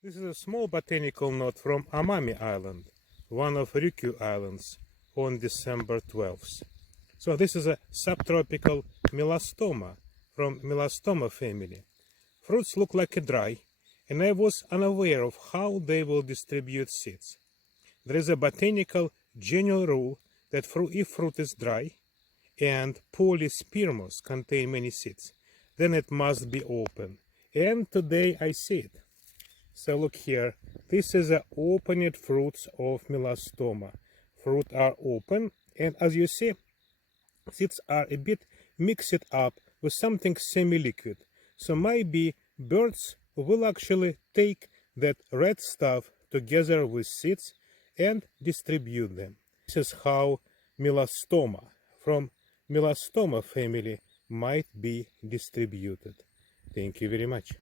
This is a small botanical note from Amami Island, one of Ryukyu Islands, on December 12th. So this is a subtropical Melastoma from Melastoma family. Fruits look like a dry, and I was unaware of how they will distribute seeds. There is a botanical general rule that if fruit is dry and polyspermos contain many seeds, then it must be open. And today I see it. So look here, this is the opened fruits of Melastoma. Fruit are open, and as you see, seeds are a bit mixed up with something semi-liquid. So maybe birds will actually take that red stuff together with seeds and distribute them. This is how Melastoma from Melastoma family might be distributed. Thank you very much.